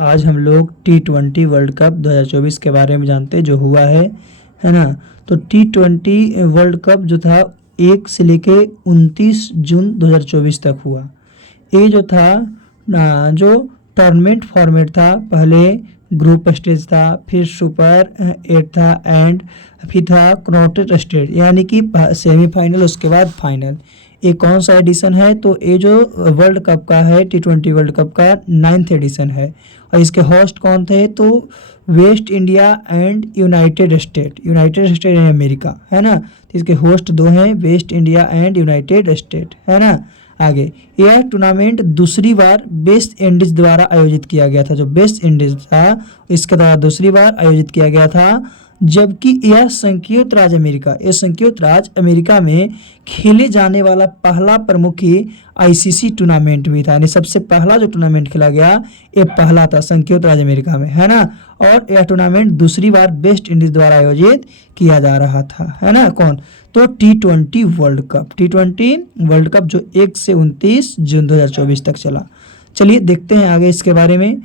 आज हम लोग T20 वर्ल्ड कप 2024 के बारे में जानते हैं जो हुआ है ना। तो T20 वर्ल्ड कप जो था 1 से लेके 29 जून 2024 तक हुआ। ये जो था जो टूर्नामेंट फॉर्मेट था, पहले ग्रुप स्टेज था, फिर सुपर 8 था एंड फिर था नॉकआउट स्टेज यानी कि सेमीफाइनल, उसके बाद फाइनल। ये कौन सा एडिशन है? तो ये जो वर्ल्ड कप का है T20 वर्ल्ड कप का 9th एडिशन है। और इसके होस्ट कौन थे? तो waste India and United state America, है ना। तो इसके होस्ट दो हैं, waste India and United state, है ना। आगे यह टूर्नामेंट दूसरी बार वेस्ट इंडीज द्वारा आयोजित किया गया था। जो वेस्ट इंडीज था इसके द्वारा दूसरी बार आयोजित किया गया था, जबकि यह संयुक्त राज्य अमेरिका में खेले जाने वाला पहला प्रमुख ही आईसीसी टूर्नामेंट भी था। यानी सबसे पहला जो टूर्नामेंट खेला गया ये पहला था संयुक्त राज्य अमेरिका में, है ना। और यह टूर्नामेंट दूसरी बार वेस्ट इंडीज द्वारा आयोजित किया जा रहा था, है ना। कौन? तो T20 वर्ल्ड कप जो 1 से 29 जून 2024 तक चला। चलिए देखते हैं आगे इसके बारे में।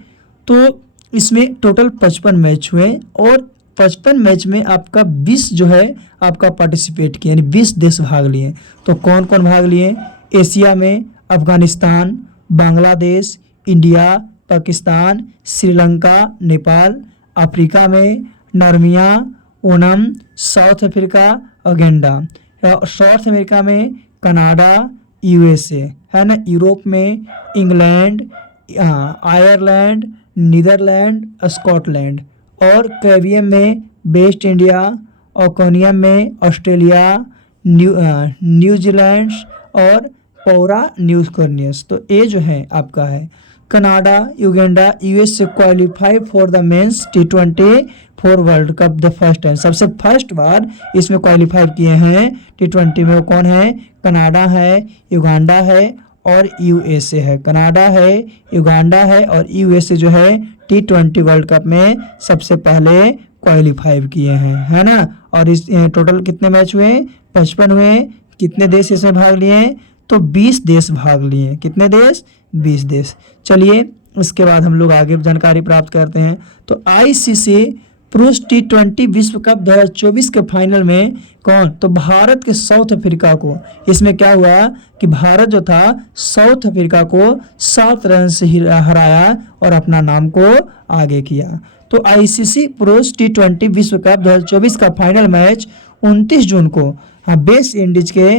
तो इसमें टोटल 55 मैच हुए और 55 मैच में आपका 20 जो है आपका पार्टिसिपेट किए, यानी 20 देश भाग लिए। तो कौन कौन भाग लिए? एशिया में अफगानिस्तान, बांग्लादेश, इंडिया, पाकिस्तान, श्रीलंका, नेपाल। अफ्रीका में नार्मिया, ओनम, South Africa, Uganda. South America में कनाडा, यूएसए, है ना। यूरोप में इंग्लैंड, आयरलैंड, नीदरलैंड, स्कॉटलैंड। और कैरिबियन में वेस्ट इंडिया, ओकेनिया में ऑस्ट्रेलिया, न्यूजीलैंड और पौरा न्यूजीलैंड। तो ये जो है आपका है कनाडा, युगांडा, यूएस से qualify for the men's T20 world cup the first time. सबसे फर्स्ट बार इसमें क्वालिफाई किए हैं T20 में। वो कौन है? कनाडा है, युगांडा है और यूएसए है। कनाडा है, युगांडा है और यूएसए जो है T20 वर्ल्ड कप में सबसे पहले क्वालिफाई किए हैं, है ना। और इस टोटल कितने मैच हुए? 55 हुए। कितने देश इसमें भाग लिए? तो 20 देश भाग लिए। कितने देश? 20 देश। चलिए इसके बाद हम लोग आगे जानकारी प्राप्त करते हैं। तो आईसीसी पुरुष T20 विश्व कप 2024 के फाइनल में कौन? तो भारत के साउथ अफ्रीका को, इसमें क्या हुआ कि भारत जो था साउथ अफ्रीका को 7 रन से हराया और अपना नाम को आगे किया। तो आईसीसी पुरुष T20 विश्व कप 2024 का फाइनल मैच 29 जून को वेस्ट इंडीज के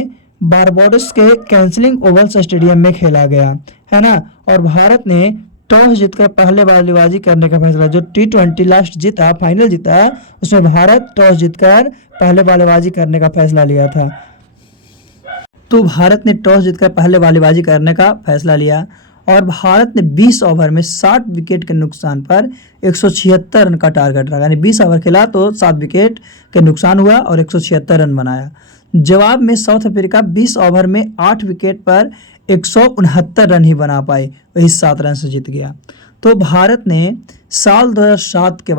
बारबाडोस के कैंसलिंग ओवल स्टेडियम में खेला गया, है ना। और भारत ने टॉस जीतकर पहले बल्लेबाजी करने का फैसला, जो T20 लास्ट जीता, फाइनल जीता, उसमें भारत टॉस जीतकर पहले बल्लेबाजी करने का फैसला लिया था। तो भारत ने टॉस जीतकर पहले बल्लेबाजी करने का फैसला लिया और भारत ने 20 ओवर में 60 विकेट के नुकसान पर 176 रन का टारगेट रखा। यानी 20 ओवर खेला तो 7 विकेट के नुकसान हुआ और 176 रन बनाया। जवाब में साउथ अफ्रीका 20 ओवर में 8 विकेट पर 169 रन ही बना पाए, वही 7 रन से जीत गया। तो भारत ने साल 2007 के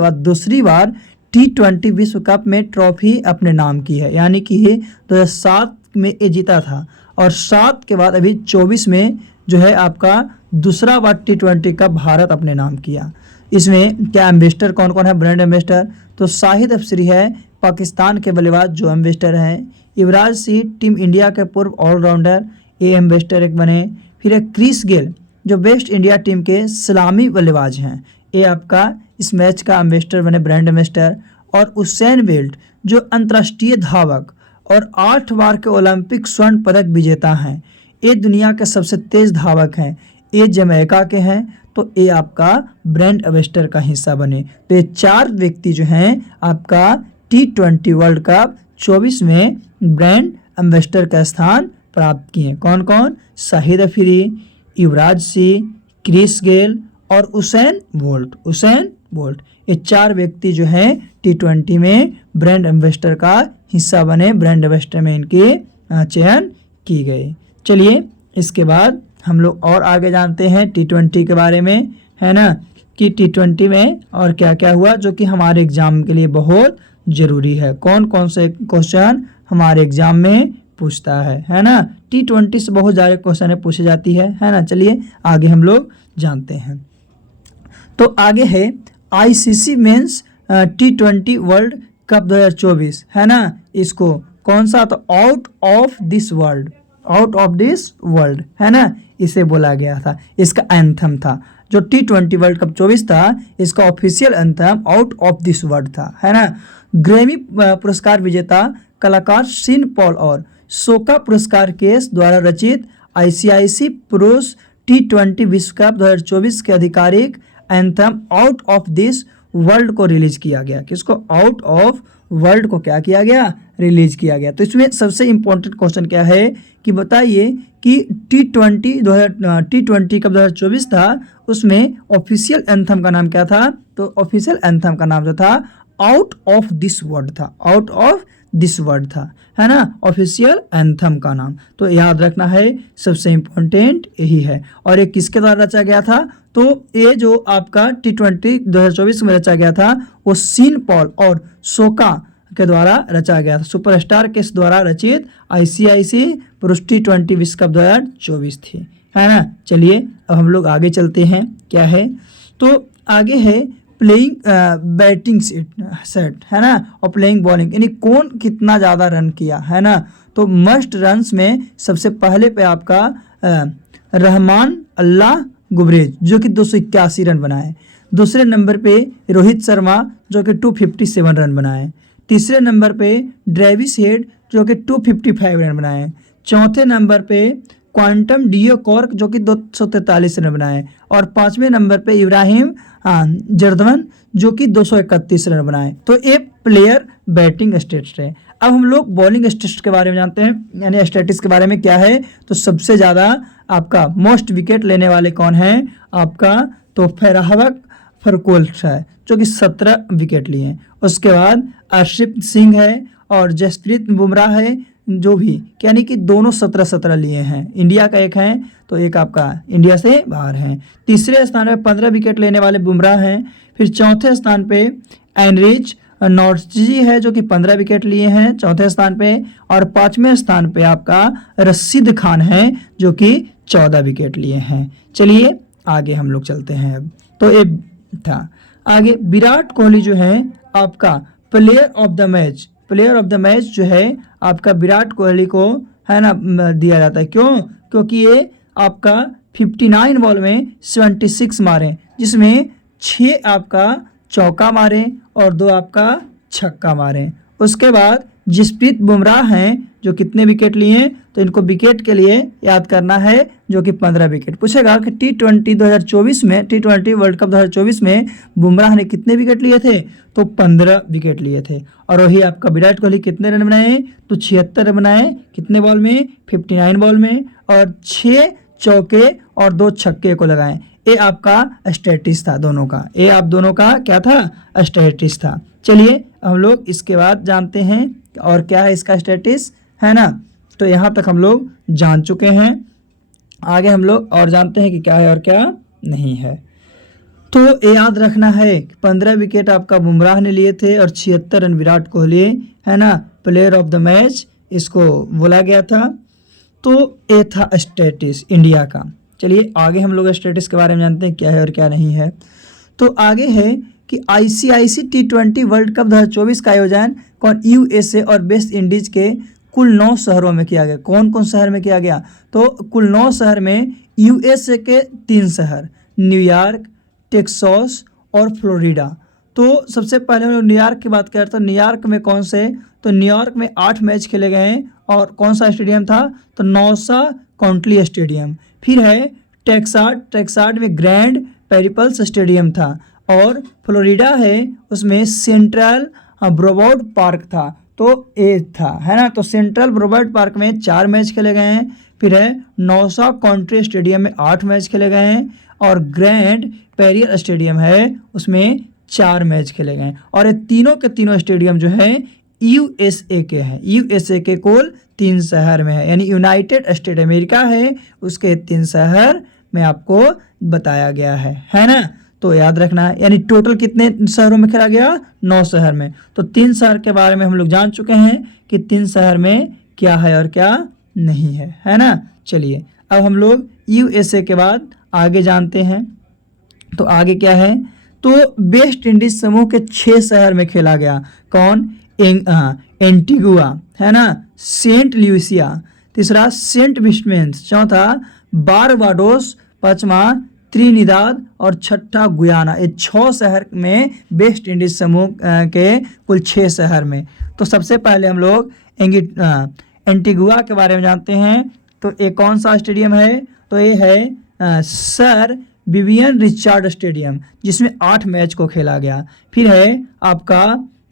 बाद दूसरी बार T20 विश्व कप में ट्रॉफी अपने नाम की है। यानी कि ये 2007 में ये जीता था और 7 के बाद अभी 24 में जो है आपका दूसरा बार T20 कप भारत अपने नाम किया। इसमें क्या एम्बेसडर कौन कौन है? ब्रांड एम्बेसडर तो शाहिद अफरीदी है, पाकिस्तान के बल्लेबाज जो एम्बेसडर हैं। युवराज सिंह टीम इंडिया के पूर्व ऑलराउंडर, ये एम्बेसडर एक बने। फिर एक क्रिस गेल जो वेस्ट इंडिया टीम के सलामी बल्लेबाज हैं, ये आपका इस मैच का एम्बेसडर बने, ब्रांड एम्बेसडर। और उसेन बोल्ट जो अंतर्राष्ट्रीय धावक और 8 बार के ओलंपिक स्वर्ण पदक विजेता हैं, ये दुनिया के सबसे तेज धावक हैं, ये जमैका के हैं। तो ये आपका ब्रांड एम्बेसडर का हिस्सा बने। तो ये 4 व्यक्ति जो हैं आपका T20 वर्ल्ड कप 24 में ब्रांड एम्बेसडर का स्थान प्राप्त किए। कौन कौन? शाहिद अफरीदी, युवराज सिंह, क्रिस गेल और उसेन बोल्ट। ये 4 व्यक्ति जो हैं T20 में ब्रांड एम्बेसडर का हिस्सा बने। ब्रांड एम्बेसडर में इनके चयन की गई। चलिए इसके बाद हम लोग और आगे जानते हैं T20 के बारे में, है ना, कि T20 में और क्या क्या हुआ जो कि हमारे एग्जाम के लिए बहुत जरूरी है। कौन कौन से क्वेश्चन हमारे एग्जाम में पूछता है ना। T20 से बहुत ज़्यादा क्वेश्चन पूछी जाती है ना। चलिए आगे हम लोग जानते हैं। तो आगे है ICC men's T20 world cup 2024, है ना। इसको कौन सा, तो out of this world, out of this world, है ना, इसे बोला गया था। इसका एंथम था जो T20 वर्ल्ड कप 24 था, इसका official anthem out of this world था, है ना। ग्रैमी पुरस्कार विजेता कलाकार सीन पॉल और सोका पुरस्कार केस द्वारा रचित आईसीआईसी पुरुष T20 विश्व कप 2024 के आधिकारिक anthem out of this world को रिलीज किया गया। किसको, आउट ऑफ वर्ल्ड को क्या किया गया, रिलीज किया गया। तो इसमें सबसे इंपॉर्टेंट क्वेश्चन क्या है कि बताइए कि T20 कप 2024 था, उसमें ऑफिशियल एंथम का नाम क्या था, तो ऑफिशियल एंथम का नाम जो था आउट ऑफ दिस वर्ल्ड था, आउट ऑफ दिस वर्ल्ड था, है ना, ऑफिशियल एंथम का नाम। तो याद रखना है, सबसे इंपॉर्टेंट यही है। और ये किसके द्वारा रचा गया था, तो ये जो आपका T20 2024 में रचा गया था वो सीन पॉल और सोका के द्वारा रचा गया था। सुपरस्टार के द्वारा रचित आईसीआईसी पुरुष T20 विश्व कप 2024 थी, है ना। चलिए अब हम लोग आगे चलते हैं, क्या है, तो आगे है प्लेइंग बैटिंग सेट, है ना, और प्लेइंग बॉलिंग, यानी कौन कितना ज़्यादा रन किया, है ना। तो मस्ट रन्स में सबसे पहले पे आपका रहमान अल्लाह गुबरेज जो कि 281 रन बनाए। दूसरे नंबर पे रोहित शर्मा जो कि 257 रन बनाए। तीसरे नंबर पे ड्रेविस हेड जो कि 255 रन बनाए। चौथे नंबर पे क्वांटम डियो कॉर्क जो कि 243 रन बनाए। और पाँचवें नंबर पे इब्राहिम जर्दवन जो कि 231 रन बनाए। तो ये प्लेयर बैटिंग स्टेट्स है। अब हम लोग बॉलिंग स्टेट्स के बारे में जानते हैं, यानी स्टेटिस्टिक्स के बारे में क्या है। तो सबसे ज़्यादा आपका मोस्ट विकेट लेने वाले कौन हैं आपका, तो फरहावक फरकोल्ट है जो कि 17 विकेट लिए हैं। उसके बाद अर्शदीप सिंह है और जसप्रीत बुमराह है जो भी, यानी कि दोनों 17-17 लिए हैं। इंडिया का एक है तो एक आपका इंडिया से बाहर है। तीसरे स्थान पे 15 विकेट लेने वाले बुमराह हैं। फिर चौथे स्थान पे एनरिच नॉर्टजी है जो कि 15 विकेट लिए हैं चौथे स्थान पे। और पाँचवें स्थान पे आपका रशीद खान है जो कि 14 विकेट लिए हैं। चलिए आगे हम लोग चलते हैं। अब तो ये था आगे विराट कोहली जो है आपका player of the match, player of the match जो है आपका विराट कोहली को, है ना, दिया जाता है। क्यों, क्योंकि ये आपका 59 बॉल में 76 मारे, जिसमें 6 आपका चौका मारे और 2 आपका छक्का मारे। उसके बाद जसप्रीत बुमराह हैं जो कितने विकेट लिए हैं, तो इनको विकेट के लिए याद करना है जो कि 15 विकेट। पूछेगा कि T20 2024 में, T20 वर्ल्ड कप 2024 में बुमराह ने कितने विकेट लिए थे, तो 15 विकेट लिए थे। और वही आपका विराट कोहली कितने रन बनाए, तो 76 रन बनाए। कितने बॉल में, 59 बॉल में, और 6 चौके और 2 छक्के को लगाए। ये आपका स्टेटिस था दोनों का, ये आप दोनों का क्या था, स्टेटिस था। चलिए हम लोग इसके बाद जानते हैं और क्या है इसका स्टेटिस, है ना। तो यहाँ तक हम लोग जान चुके हैं। आगे हम लोग और जानते हैं कि क्या है और क्या नहीं है। तो याद रखना है 15 विकेट आपका बुमराह ने लिए थे और 76 रन विराट कोहली, है ना, प्लेयर ऑफ द मैच इसको बोला गया था। तो ये था स्टेटिस इंडिया का। चलिए आगे हम लोग स्टेटिस के बारे में जानते हैं क्या है और क्या नहीं है। तो आगे है कि आईसीआईसी T20 वर्ल्ड कप 2024 का आयोजन कौन, यूएसए और वेस्ट इंडीज के कुल 9 शहरों में किया गया। कौन कौन शहर में किया गया, तो कुल 9 शहर में यूएसए के 3 शहर, न्यूयॉर्क, टेक्सास और फ्लोरिडा। तो सबसे पहले हम लोग न्यूयॉर्क की बात करें तो न्यूयॉर्क में कौन से, तो न्यूयॉर्क में 8 मैच खेले गए हैं। और कौन सा स्टेडियम था, तो नौसा काउंटी स्टेडियम। फिर है टेक्सास में ग्रैंड पेरिपल्स स्टेडियम था। और फ्लोरिडा है उसमें सेंट्रल ब्रोवर्ड पार्क था, तो ये था, है ना। तो सेंट्रल ब्रोवर्ड पार्क में 4 मैच खेले गए हैं। फिर है नौसा काउंटी स्टेडियम में 8 मैच खेले गए हैं। और ग्रैंड पेरियल स्टेडियम है उसमें 4 मैच खेले गए हैं। और ये तीनों के तीनों स्टेडियम जो है यूएसए के हैं। यूएसए के कुल 3 शहर में है, यानी यूनाइटेड स्टेट अमेरिका है उसके 3 शहर में आपको बताया गया है ना। तो याद रखना है, यानी टोटल कितने शहरों में खेला गया, 9 शहर में। तो 3 शहर के बारे में हम लोग जान चुके हैं कि 3 शहर में क्या है और क्या नहीं है ना। चलिए अब हम लोग यूएसए के बाद आगे जानते हैं तो आगे क्या है, तो वेस्ट इंडीज समूह के 6 शहर में खेला गया। कौन? एंटीगुआ, है ना, सेंट ल्यूसिया, तीसरा सेंट विंसेंट, चौथा बारबाडोस, पांचवा त्रिनिदाद और छठा गुयाना। ये 6 शहर में वेस्ट इंडीज समूह के कुल 6 शहर में। तो सबसे पहले हम लोग एंटीगुआ के बारे में जानते हैं। तो ये कौन सा स्टेडियम है? तो ये है सर विवियन रिचर्ड स्टेडियम, जिसमें 8 मैच को खेला गया। फिर है आपका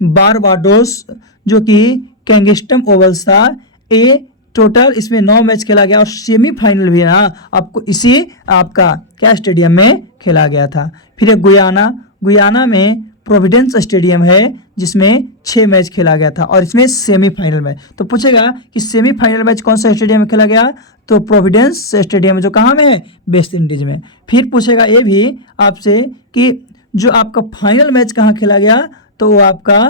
बारबाडोस, जो कि कैंगस्टन ओवल्स था। ए टोटल इसमें 9 मैच खेला गया और सेमीफाइनल भी ना आपको इसी आपका क्या स्टेडियम में खेला गया था। फिर है गुयाना, गुयाना में प्रोविडेंस स्टेडियम है, जिसमें 6 मैच खेला गया था और इसमें सेमीफाइनल में। तो पूछेगा कि सेमीफाइनल मैच कौन सा स्टेडियम में खेला गया? तो प्रोविडेंस स्टेडियम, जो कहाँ में है? वेस्ट इंडीज में। फिर पूछेगा ये भी आपसे कि जो आपका फाइनल मैच कहाँ खेला गया? तो वो आपका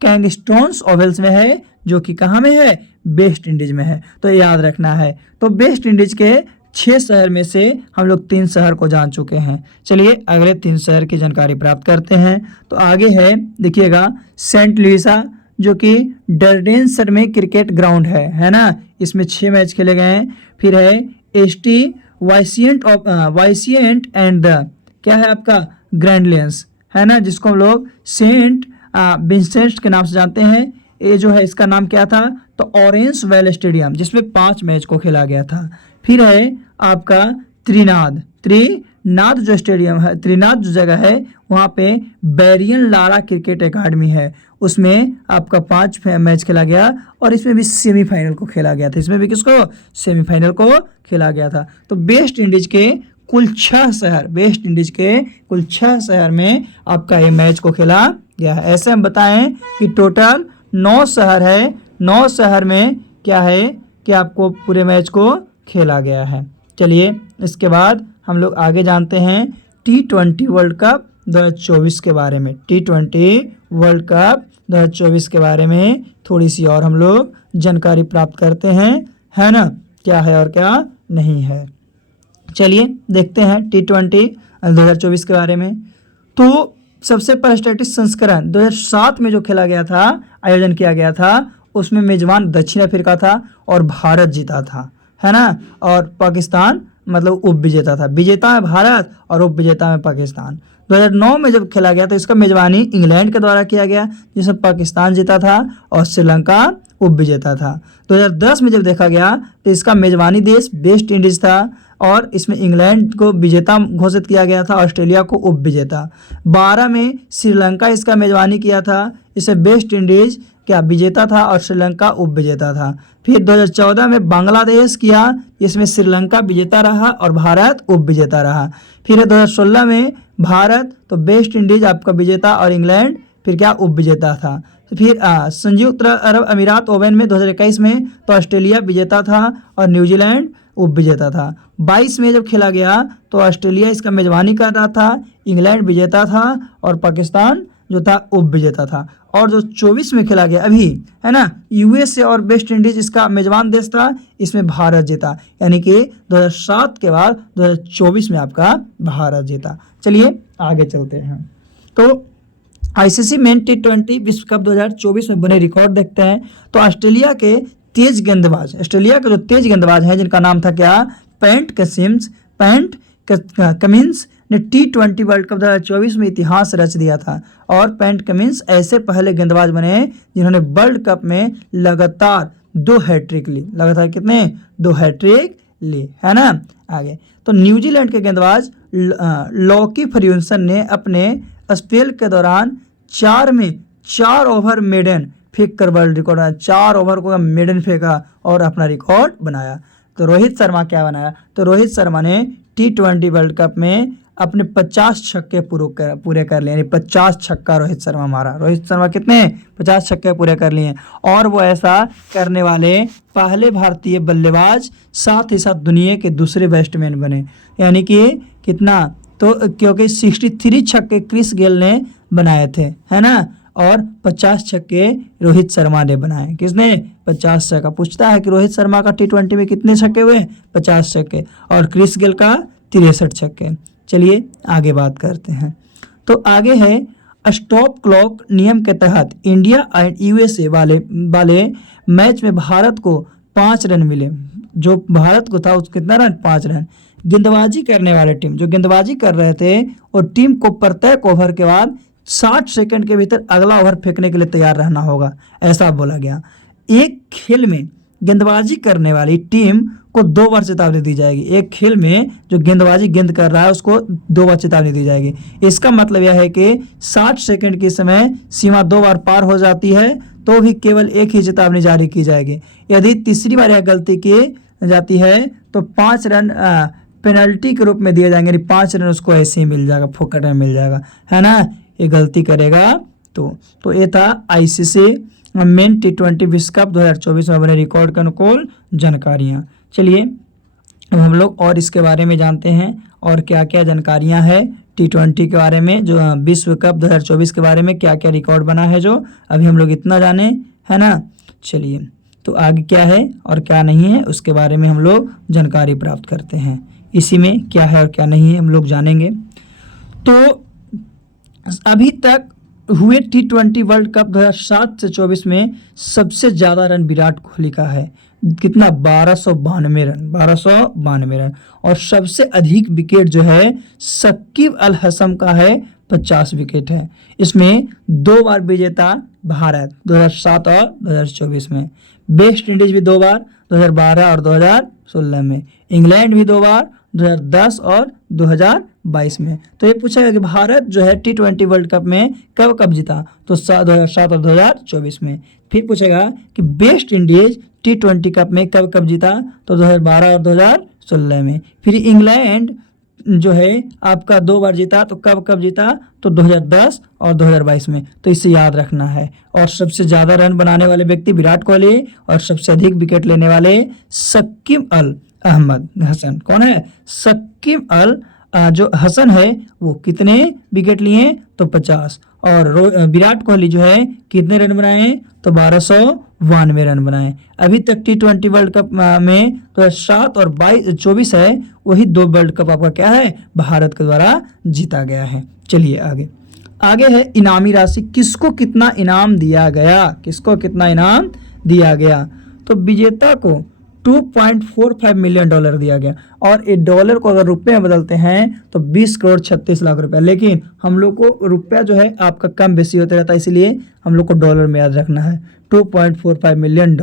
कैंगस्टन ओवल्स में है, जो कि कहाँ में है? वेस्ट इंडीज में है। तो याद रखना है। तो वेस्ट इंडीज के 6 शहर में से हम लोग 3 शहर को जान चुके हैं। चलिए अगले 3 शहर की जानकारी प्राप्त करते हैं। तो आगे है, देखिएगा, सेंट लुइसा, जो कि डर्डेनसर में क्रिकेट ग्राउंड है ना, इसमें 6 मैच खेले गए हैं। फिर है एसटी वाइसिएंट एंड क्या है आपका ग्रैंडलैंड्स, है ना, जिसको हम लोग सेंट विंसेंट के नाम से जानते हैं। ये जो है इसका नाम क्या था? तो ऑरेंज वेल स्टेडियम, जिसमें 5 मैच को खेला गया था। फिर है आपका त्रिनाद जो स्टेडियम है, त्रिनाद जो जगह है, वहाँ पे बैरियन लारा क्रिकेट एकेडमी है, उसमें आपका 5 मैच खेला गया और इसमें भी सेमीफाइनल को खेला गया था। इसमें भी किसको? सेमीफाइनल को खेला गया था। तो वेस्ट इंडीज के कुल 6 शहर, वेस्ट इंडीज के कुल 6 शहर में आपका ये मैच को खेला गया है। ऐसे हम बताएं कि टोटल 9 शहर है, 9 शहर में क्या है कि आपको पूरे मैच को खेला गया है। चलिए इसके बाद हम लोग आगे जानते हैं T20 वर्ल्ड कप 2024 के बारे में। T20 वर्ल्ड कप 2024 के बारे में थोड़ी सी और हम लोग जानकारी प्राप्त करते हैं, है ना, क्या है और क्या नहीं है। चलिए देखते हैं T20 2024 के बारे में। तो सबसे पहले स्टैटिस संस्करण 2007 में जो खेला गया था, आयोजन किया गया था, उसमें मेजबान दक्षिण अफ्रीका था और भारत जीता था, है ना, और पाकिस्तान मतलब उप विजेता था। विजेता में भारत और उप विजेता में पाकिस्तान। 2009 में जब खेला गया तो इसका मेजबानी इंग्लैंड के द्वारा किया गया, जिसमें पाकिस्तान जीता था और श्रीलंका उप विजेता था। 2010 में जब देखा गया तो इसका मेजबानी देश वेस्ट इंडीज था और इसमें इंग्लैंड को विजेता घोषित किया गया था, ऑस्ट्रेलिया को उप विजेता। 12 में श्रीलंका इसका मेजबानी किया था, इसे वेस्ट इंडीज क्या विजेता था और श्रीलंका उप विजेता था। फिर 2014 में बांग्लादेश किया, इसमें श्रीलंका विजेता रहा और भारत उप विजेता रहा। फिर 2016 में भारत, तो वेस्ट इंडीज आपका विजेता और इंग्लैंड फिर क्या उप विजेता था। फिर संयुक्त अरब अमीरात ओवन में 2021 में तो ऑस्ट्रेलिया विजेता था और न्यूजीलैंड उप विजेता था। 22 में जब खेला गया तो ऑस्ट्रेलिया इसका मेजबानी कर रहा था, इंग्लैंड विजेता था और पाकिस्तान जो था उप विजेता था। और जो 24 में खेला गया अभी, है ना, यूएसए और वेस्ट इंडीज इसका मेजबान देश था, इसमें भारत जीता, यानी कि 2007 के बाद 2024 में आपका भारत जीता। चलिए आगे चलते हैं। तो आईसीसी मेन T20 विश्व कप 2024 में बने रिकॉर्ड देखते हैं। तो ऑस्ट्रेलिया के तेज गेंदबाज, ऑस्ट्रेलिया के जो तेज गेंदबाज हैं, जिनका नाम था क्या? पैट कमिंस ने T20 वर्ल्ड कप 2024 में इतिहास रच दिया था। और पैट कमिंस ऐसे पहले गेंदबाज बने जिन्होंने वर्ल्ड कप में लगातार 2 हैट्रिक ली। लगातार कितने? 2 हैट्रिक ली, है ना। आगे तो न्यूजीलैंड के गेंदबाज लॉकी फर्ग्यूसन ने अपने स्पेल के दौरान 4 में 4 ओवर मेडन फेंक कर वर्ल्ड रिकॉर्ड बनाया। 4 ओवर को मेडन फेंका और अपना रिकॉर्ड बनाया। तो रोहित शर्मा क्या बनाया? तो रोहित शर्मा ने T20 वर्ल्ड कप में अपने 50 छक्के पूरे कर लिए, यानी 50 छक्का रोहित शर्मा मारा। रोहित शर्मा कितने? 50 छक्के पूरे कर लिए और वो ऐसा करने वाले पहले भारतीय बल्लेबाज, साथ ही साथ दुनिया के दूसरे बैट्समैन बने। यानी कि कितना? तो क्योंकि 63 छक्के क्रिस गेल ने बनाए थे, है ना, और 50 छक्के रोहित शर्मा ने बनाए। किसने? 50 छक्का। पूछता है कि रोहित शर्मा का T20 में कितने छक्के हुए? 50 छक्के। और क्रिस गेल का 63 छक्के। चलिए आगे बात करते हैं। तो आगे है स्टॉप क्लॉक नियम के तहत इंडिया एंड यूएसए वाले मैच में भारत को 5 रन मिले। जो भारत को था उसको कितना रन? 5 रन। गेंदबाजी करने वाले टीम जो गेंदबाजी कर रहे थे और टीम को प्रत्येक ओवर के बाद 60 सेकंड के भीतर अगला ओवर फेंकने के लिए तैयार रहना होगा, ऐसा बोला गया। एक खेल में गेंदबाजी करने वाली टीम को 2 बार चेतावनी दी जाएगी। एक खेल में जो गेंद कर रहा है उसको 2 बार चेतावनी दी जाएगी। इसका मतलब यह है कि 60 सेकंड की समय सीमा 2 बार पार हो जाती है तो भी केवल एक ही चेतावनी जारी की जाएगी। यदि तीसरी बार यह गलती की जाती है तो 5 रन पेनल्टी के रूप में दिए जाएंगे, 5 रन उसको ऐसे ही मिल जाएगा, फोकट में मिल जाएगा, है ना। ये गलती करेगा तो ये था आईसीसी मेन T20 विश्व कप 2024 में बने रिकॉर्ड के अनुकूल जानकारियाँ। चलिए अब हम लोग और इसके बारे में जानते हैं और क्या क्या जानकारियाँ हैं T20 के बारे में, जो विश्व कप 2024 के बारे में क्या क्या रिकॉर्ड बना है, जो अभी हम लोग इतना जाने, है ना। चलिए तो आगे क्या है और क्या नहीं है उसके बारे में हम लोग जानकारी प्राप्त करते हैं। इसी में क्या है और क्या नहीं है हम लोग जानेंगे। तो अभी तक हुए T20 वर्ल्ड कप 2007 से 24 में सबसे ज़्यादा रन विराट कोहली का है। कितना? 1292 रन। और सबसे अधिक विकेट जो है शकीब अल हसन का है, 50 विकेट है। इसमें 2 बार विजेता भारत 2007 और 2024 में। वेस्ट इंडीज भी 2 बार 2012 और 2016 में। इंग्लैंड भी 2 बार 2010 और 2022 में। तो ये पूछेगा कि भारत जो है T20 वर्ल्ड कप में कब कब जीता, तो 2007 और 2024 में। फिर पूछेगा कि वेस्ट इंडीज T20 कप में कब कब जीता, तो 2012 और 2016 में। फिर इंग्लैंड जो है आपका 2 बार जीता, तो कब कब जीता, तो 2010 और 2022 में। तो इसे याद रखना है। और सबसे ज़्यादा रन बनाने वाले व्यक्ति विराट कोहली और सबसे अधिक विकेट लेने वाले शकीब अल हसन। कौन है? शकीब अल जो हसन है वो कितने विकेट लिए, तो 50। और विराट कोहली जो है कितने रन बनाए, तो 1292 रन बनाए। अभी तक T20 वर्ल्ड कप में तो 7 और 24 है, वही 2 वर्ल्ड कप आपका क्या है, भारत के द्वारा जीता गया है। चलिए आगे है इनामी राशि, किसको कितना इनाम दिया गया, किसको कितना इनाम दिया गया। तो विजेता को $2.45 मिलियन दिया गया। और ये डॉलर को अगर रुपये में बदलते हैं तो 20 करोड़ 36 लाख रुपया। लेकिन हम लोग को रुपया जो है आपका कम बेसी होते रहता है, इसलिए हम लोग को डॉलर में याद रखना है। $2.45 मिलियन,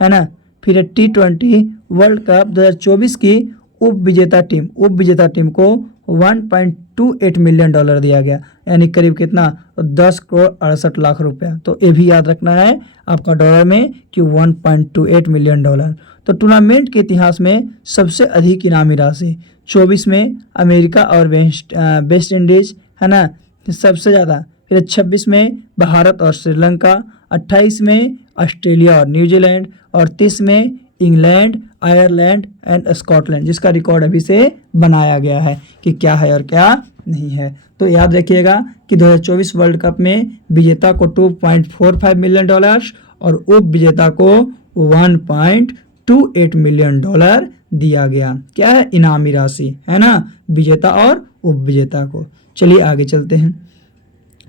है ना। फिर T20 वर्ल्ड कप 2024 की उप विजेता टीम को $1.28 मिलियन दिया गया, यानी करीब कितना, 10 करोड़ 68 लाख रुपया। तो ये भी याद रखना है आपका डॉलर में कि $1.28 मिलियन। तो टूर्नामेंट के इतिहास में सबसे अधिक इनामी राशि 24 में अमेरिका और वेस्ट इंडीज, है ना, सबसे ज़्यादा। फिर 26 में भारत और श्रीलंका, 28 में ऑस्ट्रेलिया और न्यूजीलैंड, और 30 में इंग्लैंड, आयरलैंड एंड स्कॉटलैंड, जिसका रिकॉर्ड अभी से बनाया गया है कि क्या है और क्या नहीं है। तो याद रखिएगा कि 2024 वर्ल्ड कप में विजेता को $2.45 मिलियन और उप विजेता को $1.28 मिलियन दिया गया। क्या है? इनामी राशि, है ना, विजेता और उप विजेता को। चलिए आगे चलते हैं।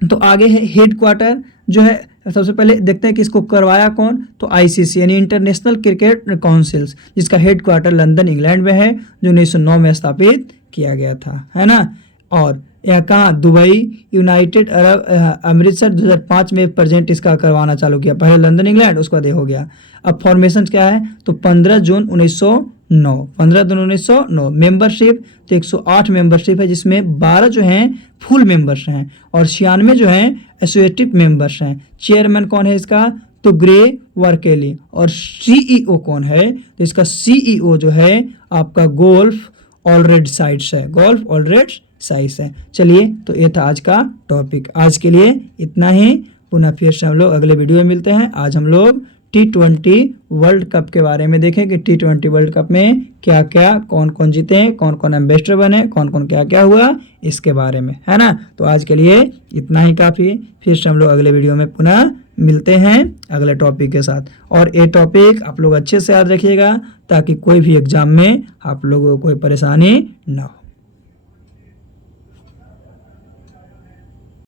तो आगे है हेडक्वार्टर जो है, सबसे पहले देखते हैं कि इसको करवाया कौन, तो आईसीसी यानी इंटरनेशनल क्रिकेट काउंसिल्स, जिसका हेडक्वार्टर लंदन इंग्लैंड में है, जो 1909 में स्थापित किया गया था, है ना। और यह कहाँ, दुबई, यूनाइटेड अरब अमृतसर 2005 में प्रेजेंट इसका करवाना चालू किया। पहले लंदन इंग्लैंड, उसके बाद ये हो गया। अब फॉर्मेशन क्या है, तो 15 जून 1909। मेंबरशिप तो 108 मेंबरशिप है, जिसमें 12 जो हैं फुल मेंबर्स हैं और 96 जो हैं एसोसिएटिव मेंबर्स हैं। चेयरमैन कौन है इसका, तो ग्रे वर्केली। और सीईओ कौन है, तो इसका सीईओ जो है आपका गोल्फ ऑलरेड साइड्स है। चलिए तो ये था आज का टॉपिक। आज के लिए इतना ही। पुनः फिर से हम लोग अगले वीडियो में मिलते हैं। आज हम लोग T20 वर्ल्ड कप के बारे में देखें कि T20 वर्ल्ड कप में क्या क्या, कौन कौन जीते, कौन कौन एम्बेसडर बने, कौन कौन क्या क्या हुआ, इसके बारे में, है ना। तो आज के लिए इतना ही काफ़ी। फिर से हम लोग अगले वीडियो में पुनः मिलते हैं अगले टॉपिक के साथ। और ये टॉपिक आप लोग अच्छे से याद रखिएगा ताकि कोई भी एग्जाम में आप लोगों को कोई परेशानी ना हो।